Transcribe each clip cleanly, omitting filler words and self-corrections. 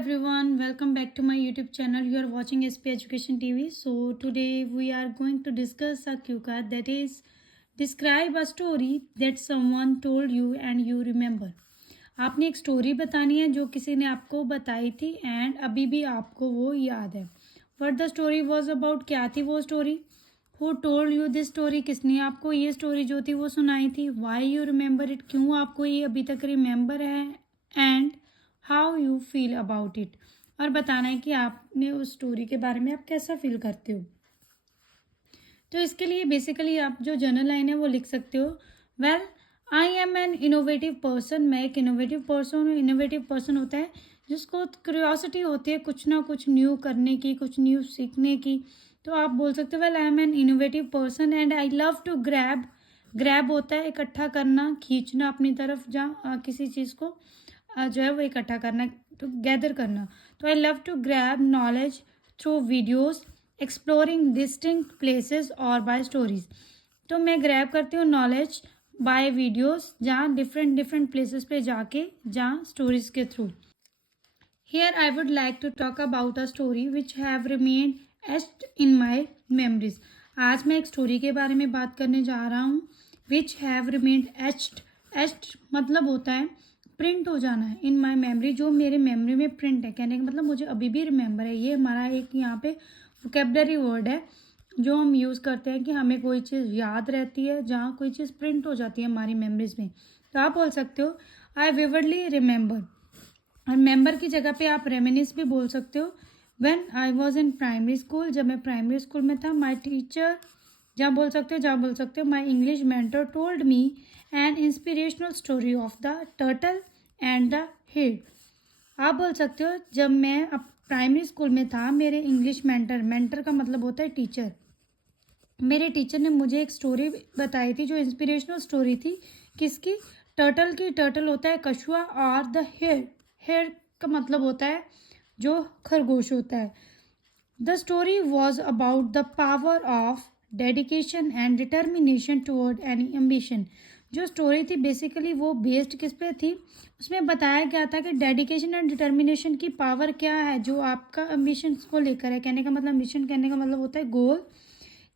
everyone, welcome back to my YouTube channel. You are watching SP Education TV. So today we are going to discuss a cue card, that is describe a story that someone told you and you remember. आपने एक story बतानी है जो किसी ने आपको बताई थी एंड अभी भी आपको वो याद है. What the story was about, क्या थी वो story, Who told you this story, किसने आपको ये स्टोरी जो थी वो सुनाई थी, Why you remember it, क्यों आपको ये अभी तक रिमेंबर है, and how you feel about it, और बताना है कि आपने उस स्टोरी के बारे में आप कैसा फील करते हो. तो इसके लिए बेसिकली आप जो जर्नल लाइन है वो लिख सकते हो. Well, I am an innovative person, मैं एक इनोवेटिव पर्सन हूँ. इनोवेटिव पर्सन होता है जिसको क्यूरियोसिटी होती है कुछ ना कुछ न्यू करने की, कुछ न्यू सीखने की. तो आप बोल सकते हो well I am an innovative person and I love to grab. Grab होता है इकट्ठा करना, खींचना अपनी तरफ, जहाँ किसी चीज़ को जो है वो इकट्ठा करना, तो गैदर करना. तो I love to grab knowledge through videos exploring distinct places और बाय स्टोरीज. तो मैं ग्रैब करती हूँ नॉलेज बाय वीडियोज़, जहाँ डिफरेंट प्लेसेस पे जाके, जहाँ स्टोरीज के through. Here I would like to talk about a story which have remained etched in my memories. आज मैं एक स्टोरी के बारे में बात करने जा रहा हूँ. Which have remained etched. Etched मतलब होता है प्रिंट हो जाना है. इन माई मेमोरी, जो मेरे मेमोरी में प्रिंट है, कहने का मतलब मुझे अभी भी रिमेंबर है. ये हमारा एक यहाँ पे वोकेबलरी वर्ड है जो हम यूज़ करते हैं कि हमें कोई चीज़ याद रहती है, जहाँ कोई चीज़ प्रिंट हो जाती है हमारी मेमोरीज में. तो आप बोल सकते हो आई विविडली रिमेंबर. और मेंबर की जगह पे आप रेमिनिस भी बोल सकते हो. When I was in primary school, जब मैं प्राइमरी स्कूल में था, माय टीचर, जहाँ बोल सकते हो my English mentor told me N inspirational story of the turtle and the head. आप बोल सकते हो जब मैं अब प्राइमरी स्कूल में था, मेरे इंग्लिश मेंटर का मतलब होता है टीचर, मेरे टीचर ने मुझे एक स्टोरी बताई थी जो इंस्पिरेशनल स्टोरी थी. किसकी? टर्टल की. टर्टल होता है कछुआ, और द हेयर का मतलब होता है जो खरगोश होता है. The story was about the power of dedication and determination toward any ambition. जो स्टोरी थी बेसिकली वो बेस्ड किस पे थी, उसमें बताया गया था कि डेडिकेशन एंड डिटर्मिनेशन की पावर क्या है जो आपका एम्बिशन को लेकर है. कहने का मतलब मिशन, कहने का मतलब होता है गोल,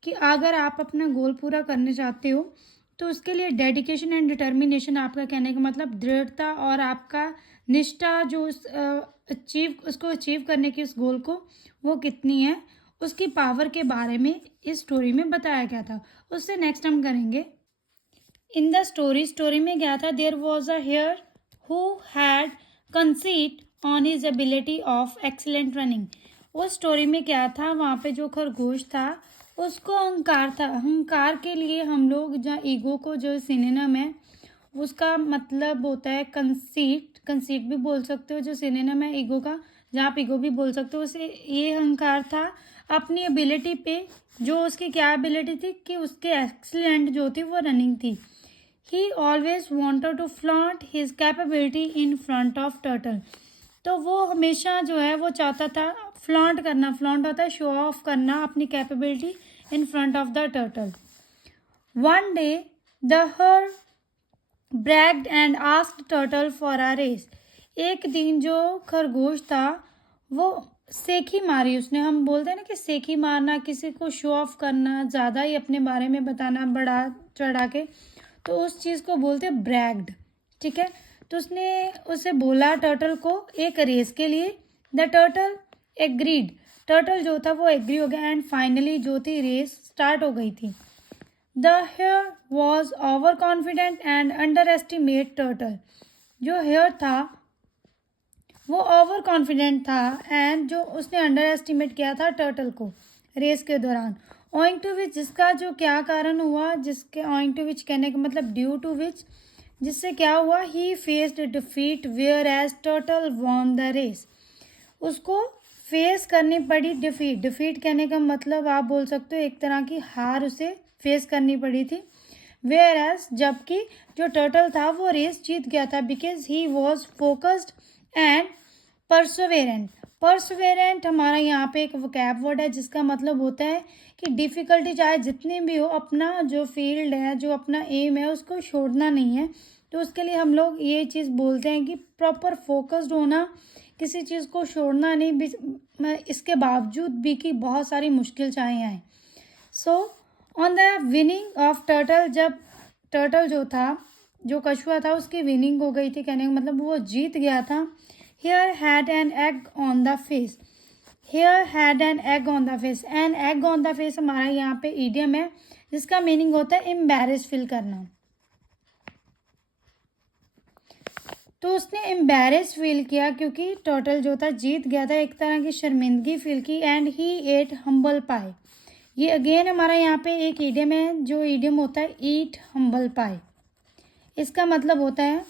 कि अगर आप अपना गोल पूरा करने चाहते हो तो उसके लिए डेडिकेशन एंड डिटर्मिनेशन, आपका कहने का मतलब दृढ़ता और आपका निष्ठा, जो उसको अचीव करने की, उस गोल को, वो कितनी है, उसकी पावर के बारे में इस स्टोरी में बताया गया था. उससे नेक्स्ट हम करेंगे इन द स्टोरी में क्या था. There was a hare who had conceit on his ability of excellent running. उस स्टोरी में क्या था, वहाँ पे जो खरगोश था उसको अहंकार था. अहंकार के लिए हम लोग, जहाँ ईगो को जो सिनोनिम है उसका मतलब होता है कंसीट भी बोल सकते हो, जो सिनोनिम है ईगो का, जहाँ आप ईगो भी बोल सकते हो. उसे ये अहंकार था अपनी एबिलिटी पे, जो उसकी क्या एबिलिटी थी कि उसके एक्सीलेंट जो थी वो रनिंग थी. He always wanted to flaunt his capability in front of turtle. तो वो हमेशा जो है वो चाहता था फ्लॉन्ट करना. फ्लॉन्ट होता है शो ऑफ करना अपनी capability in front of the turtle. One day the hare bragged and asked turtle for a race. एक दिन जो खरगोश था वो सेखी मारी उसने. हम बोलते हैं ना कि सेखी मारना, किसी को शो ऑफ करना, ज़्यादा ही अपने बारे में बताना बढ़ा चढ़ा के, तो उस चीज़ को बोलते हैं ब्रैग्ड. ठीक है. तो उसने उसे बोला टर्टल को एक रेस के लिए. The turtle agreed. टर्टल जो था वो एग्री हो गया एंड फाइनली जो थी रेस स्टार्ट हो गई थी. The hare was overconfident and underestimate turtle. जो हेयर था वो ओवर कॉन्फिडेंट था एंड जो उसने अंडर एस्टिमेट किया था टर्टल को रेस के दौरान. ओइंग टू विच, जिसका जो क्या कारण हुआ, जिसके ओइंग टू विच कहने का मतलब ड्यू टू विच, जिससे क्या हुआ, he faced defeat whereas turtle won the race. उसको फेस करनी पड़ी डिफीट. डिफीट कहने का मतलब आप बोल सकते हो एक तरह की हार उसे फेस करनी पड़ी थी. वेयर एज, जबकि जो टर्टल था वो रेस जीत गया था, because he was focused and perseverant. Perseverant हमारा यहाँ पे एक वोकैब वर्ड है जिसका मतलब होता है कि डिफ़िकल्टी चाहे जितनी भी हो, अपना जो फील्ड है, जो अपना एम है, उसको छोड़ना नहीं है. तो उसके लिए हम लोग ये चीज़ बोलते हैं कि प्रॉपर फोकस्ड होना, किसी चीज़ को छोड़ना नहीं, इसके बावजूद भी कि बहुत सारी मुश्किल चाहे आए। So on the winning of turtle, जब टर्टल जो था, जो कछुआ था, उसकी विनिंग हो गई थी, कहने का मतलब वो जीत गया था। Hare had an egg on the face, hare had an egg on the face. An egg on the face हमारा यहाँ पे इडियम है जिसका मीनिंग होता है एम्बैरेस फील करना। तो उसने एम्बैरेस फील किया क्योंकि टर्टल जो था जीत गया था, एक तरह की शर्मिंदगी फील की। एंड ही एट हम्बल पाई, ये अगेन हमारा यहाँ पे एक इडियम है, जो इडियम होता है ईट हम्बल पाई। इसका मतलब होता है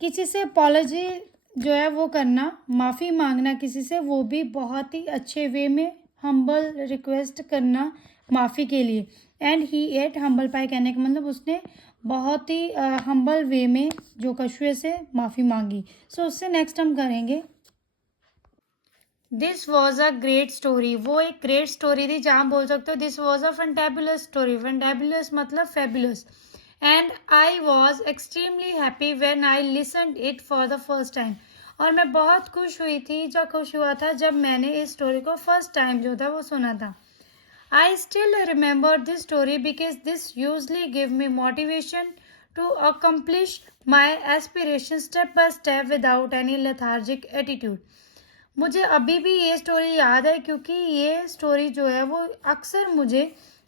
किसी से अपॉलॉजी जो है वो करना, माफ़ी मांगना किसी से, वो भी बहुत ही अच्छे वे में, हम्बल रिक्वेस्ट करना माफ़ी के लिए। एंड ही एट हम्बल पाई कहने का मतलब उसने बहुत ही हम्बल वे में जो कछुए से माफ़ी मांगी। सो उससे नेक्स्ट हम करेंगे this was a great story. वो एक ग्रेट स्टोरी थी जहाँ बोल सकते हो this was a fantabulous story. Fantabulous मतलब fabulous. And I was extremely happy when I listened it for the first time. और मैं बहुत खुश हुई थी, जो खुश हुआ था जब मैंने इस स्टोरी को फर्स्ट टाइम जो था वो सुना था। I still remember this story because this usually give me motivation to accomplish my aspirations step by step without any lethargic attitude. मुझे अभी भी ये स्टोरी याद है क्योंकि ये स्टोरी जो है वो अक्सर मुझे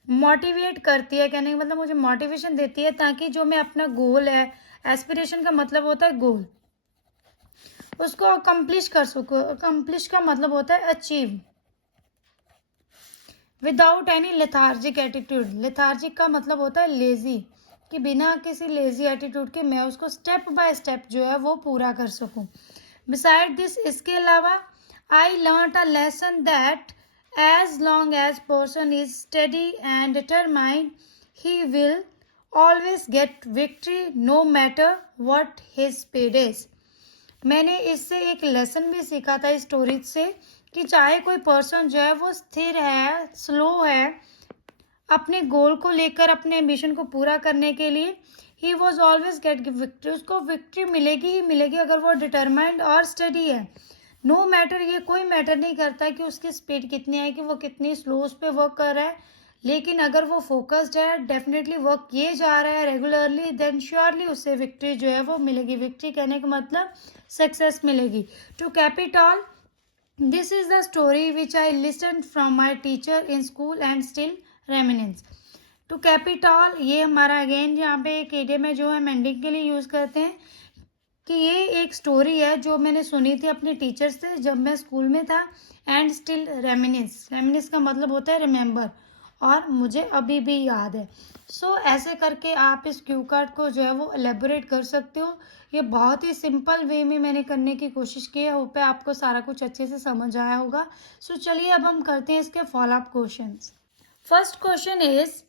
मोटिवेट करती है, कहने का मतलब मुझे मोटिवेशन देती है ताकि जो मैं अपना गोल है, एस्पिरेशन का मतलब होता है गोल, उसको अकम्प्लिश कर सकूँ। अकम्प्लिश का मतलब होता है achieve without any lethargic attitude. Lethargic का मतलब होता है लेजी, कि बिना किसी लेजी एटीट्यूड के मैं उसको स्टेप बाय स्टेप जो है वो पूरा कर सकूं। बिसाइड दिस, इसके अलावा I learn a lesson that as long as person is steady and determined he will always get victory no matter what his speed is. मैंने इससे एक लेसन भी सीखा था इस स्टोरी से कि चाहे कोई पर्सन जो है वो स्थिर है, स्लो है, अपने गोल को लेकर, अपने एम्बिशन को पूरा करने के लिए, he was always get victory, उसको विक्ट्री मिलेगी ही मिलेगी अगर वो डिटरमाइंड और स्टडी है। नो मैटर, ये कोई मैटर नहीं करता कि उसकी स्पीड कितनी है, कि वो कितनी स्लो उस पर वर्क कर रहा है, लेकिन अगर वो फोकस्ड है, डेफिनेटली वर्क किए जा रहा है रेगुलरली, देन श्योरली उससे विक्ट्री जो है वो मिलेगी। विक्ट्री कहने का मतलब सक्सेस मिलेगी। To cap it all, this is the story which I listen from my teacher in school and still reminisce. To cap it all, ये हमारा अगेन यहाँ पे एक इडियम है जो हम एंडिंग के लिए यूज़ करते हैं, कि ये एक स्टोरी है जो मैंने सुनी थी अपने टीचर से जब मैं स्कूल में था। एंड स्टिल रेमिनेंस, रेमिनेंस का मतलब होता है रिमेंबर, और मुझे अभी भी याद है। सो ऐसे करके आप इस क्यू कार्ड को जो है वो एलेबोरेट कर सकते हो। ये बहुत ही सिंपल वे में मैंने करने की कोशिश की है, होप है आपको सारा कुछ अच्छे से समझ आया होगा। सो चलिए अब हम करते हैं इसके follow up questions. First question is,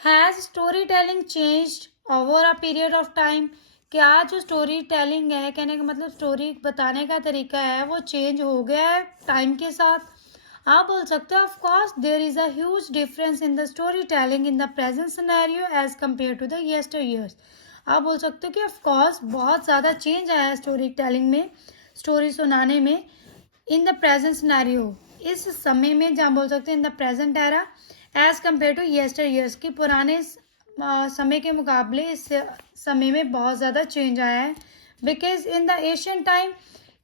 has story telling changed over a period of time? क्या जो स्टोरी टेलिंग है, कहने का मतलब स्टोरी बताने का तरीका है, वो चेंज हो गया है टाइम के साथ? आप बोल सकते हो of course there is a huge difference in the storytelling in the present scenario as compare to the yesteryears. आप बोल सकते हो कि ऑफ कोर्स बहुत ज़्यादा चेंज आया है स्टोरी टेलिंग में, स्टोरी सुनाने में, इन द प्रेजेंट सिनेरियो, इस समय में, जहाँ बोल सकते हैं in the present era as compare to yesteryears, की पुराने समय के मुकाबले इस समय में बहुत ज़्यादा चेंज आया है। Because in the Asian time,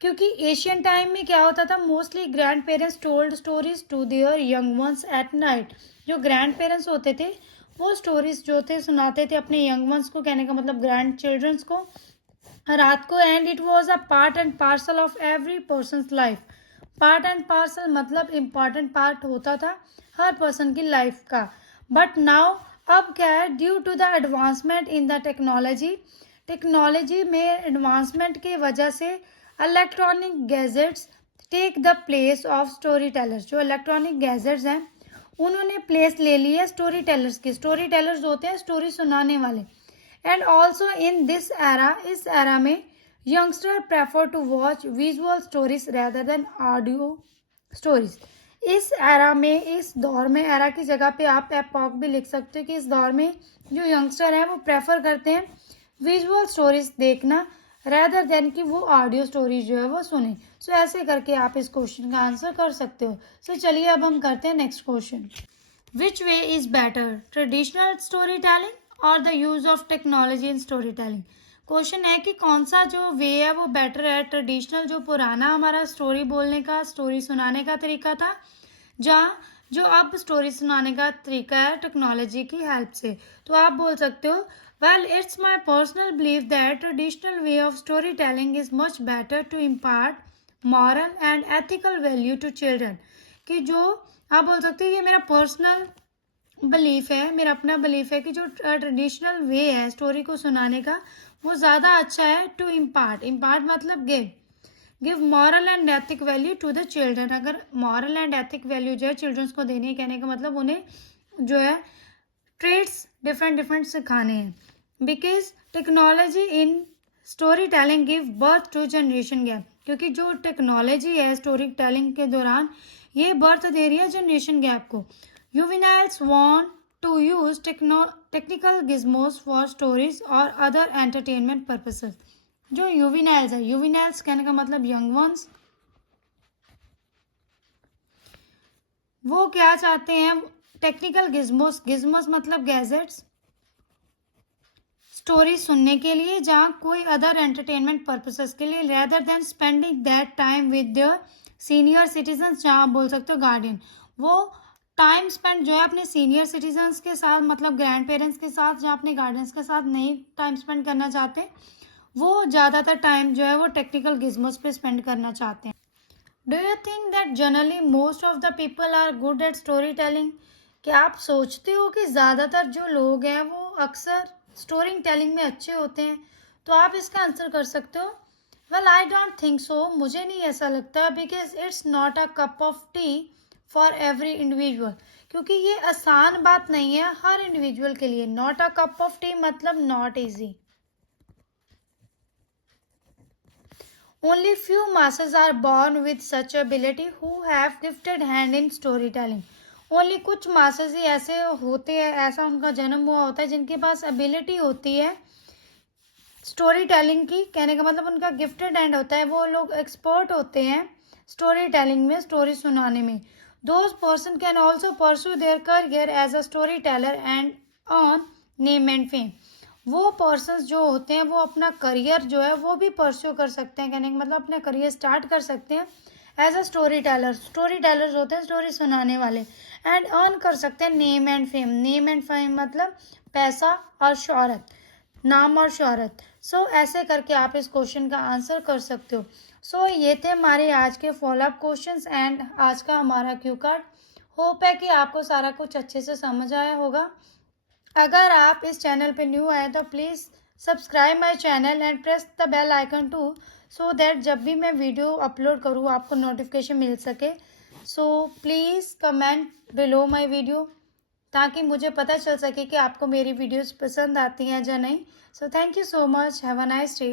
क्योंकि एशियन टाइम में क्या होता था, mostly grandparents told stories to their young ones at night. जो ग्रैंड पेरेंट्स होते थे वो स्टोरीज जो थे सुनाते थे अपने यंग वंस को, कहने का मतलब ग्रैंड चिल्ड्रंस को, रात को। And it was a part and parcel of every person's life. Part and parcel मतलब इम्पॉर्टेंट पार्ट होता था हर पर्सन की लाइफ का। बट नाउ, अब क्या है, due to the advancement in the technology, technology में एडवांसमेंट की वजह से electronic gadgets take the place of storytellers. जो इलेक्ट्रॉनिक गैजेट्स हैं उन्होंने प्लेस ले ली है स्टोरी टेलर्स की। स्टोरी टेलर्स होते हैं स्टोरी सुनाने वाले। And also in this era, इस एरा में youngster prefer to watch visual stories rather than audio stories. इस एरा में, इस दौर में, एरा की जगह पे आप एपॉक भी लिख सकते हो, कि इस दौर में जो यंगस्टर हैं वो प्रेफर करते हैं विजुअल स्टोरीज देखना रेदर देन कि वो ऑडियो स्टोरी जो है वो सुने। सो ऐसे करके आप इस क्वेश्चन का आंसर कर सकते हो। सो चलिए अब हम करते हैं next question. Which way is better, traditional story telling और the use of technology in story telling. Question है कि कौन सा जो वे है वो बेटर है, ट्रेडिशनल जो पुराना हमारा स्टोरी बोलने का, स्टोरी सुनाने का तरीका था, जहाँ जो अब स्टोरी सुनाने का तरीका है टेक्नोलॉजी की हेल्प से। तो आप बोल सकते हो well it's my personal believe that traditional way of storytelling is much better to impart moral and ethical value to children. कि जो आप बोल सकते हो ये मेरा पर्सनल बिलीफ है, मेरा अपना बिलीफ है कि जो ट्रेडिशनल वे है स्टोरी को सुनाने का वो ज़्यादा अच्छा है टू इम्पार्ट। इम्पार्ट मतलब give moral and ethic value to the children. अगर मॉरल एंड एथिक वैल्यू जो है चिल्ड्रंस को देने, कहने का मतलब उन्हें जो है ट्रेड्स डिफरेंट डिफरेंट सिखाने हैं। Because technology in story telling give birth to generation gap. क्योंकि जो टेक्नोलॉजी है स्टोरी टेलिंग के दौरान ये बर्थ दे रही है जनरेशन गैप को। Juveniles want to use technical gizmos for stories और अदर एंटरटेनमेंट पर्पसेस। जो यूविनाइल्स है, यूविनाइल्स कहने का मतलब यंग वंस, वो क्या चाहते हैं, टेक्निकल गिज्मोस, गिज्मोस मतलब गैजेट्स, स्टोरी सुनने के लिए, जहाँ कोई अदर एंटरटेनमेंट पर्पसेस के लिए, rather than spending that time with their senior citizens, जहाँ आप बोल सकते हो गार्डियन। वो टाइम स्पेंड जो है अपने सीनियर सिटीजन्स के साथ, मतलब ग्रैंड पेरेंट्स के साथ, जहाँ अपने गार्डियंस के साथ नहीं टाइम स्पेंड करना चाहते, वो ज़्यादातर टाइम जो है वो टेक्निकल गिज्मोस पे स्पेंड करना चाहते हैं। Do you think that generally most of the people are good at storytelling? क्या आप सोचते हो कि ज़्यादातर जो लोग हैं वो अक्सर स्टोरी टेलिंग में अच्छे होते हैं? तो आप इसका आंसर कर सकते हो well I don't think so. मुझे नहीं ऐसा लगता, because it's not a cup of T for every individual. क्योंकि ये आसान बात नहीं है हर इंडिविजुअल के लिए। Not a cup of tea मतलब not easy. Only few masses are born with such ability who have gifted hand in storytelling. Only कुछ masses ही ऐसे होते हैं, ऐसा उनका जन्म हुआ होता है जिनके पास एबिलिटी होती है स्टोरी टेलिंग की। कहने का मतलब उनका गिफ्टेड हैंड होता है, वो लोग एक्सपर्ट होते हैं स्टोरी टेलिंग में, स्टोरी सुनाने में। Those person can also pursue their career as a story teller and earn name and fame. वो पर्सन्स जो होते हैं वो अपना करियर जो है वो भी परस्यू कर सकते हैं, कहने का मतलब अपना करियर स्टार्ट कर सकते हैं as a story teller. Story tailors होते हैं स्टोरी सुनाने वाले। एंड अर्न कर सकते हैं name and fame. Name and fame मतलब पैसा और शोहरत, नाम और शोहरत। सो ऐसे करके आप इस क्वेश्चन का आंसर कर सकते हो। सो ये थे हमारे आज के फॉलोअप क्वेश्चंस एंड आज का हमारा क्यू कार्ड। होप है कि आपको सारा कुछ अच्छे से समझ आया होगा। अगर आप इस चैनल पे न्यू आए तो please subscribe my channel and press the bell icon too, so that जब भी मैं वीडियो अपलोड करूँ आपको नोटिफिकेशन मिल सके। So please comment below my video, ताकि मुझे पता चल सके कि आपको मेरी वीडियोस पसंद आती हैं या नहीं। So thank you so much, have a nice day.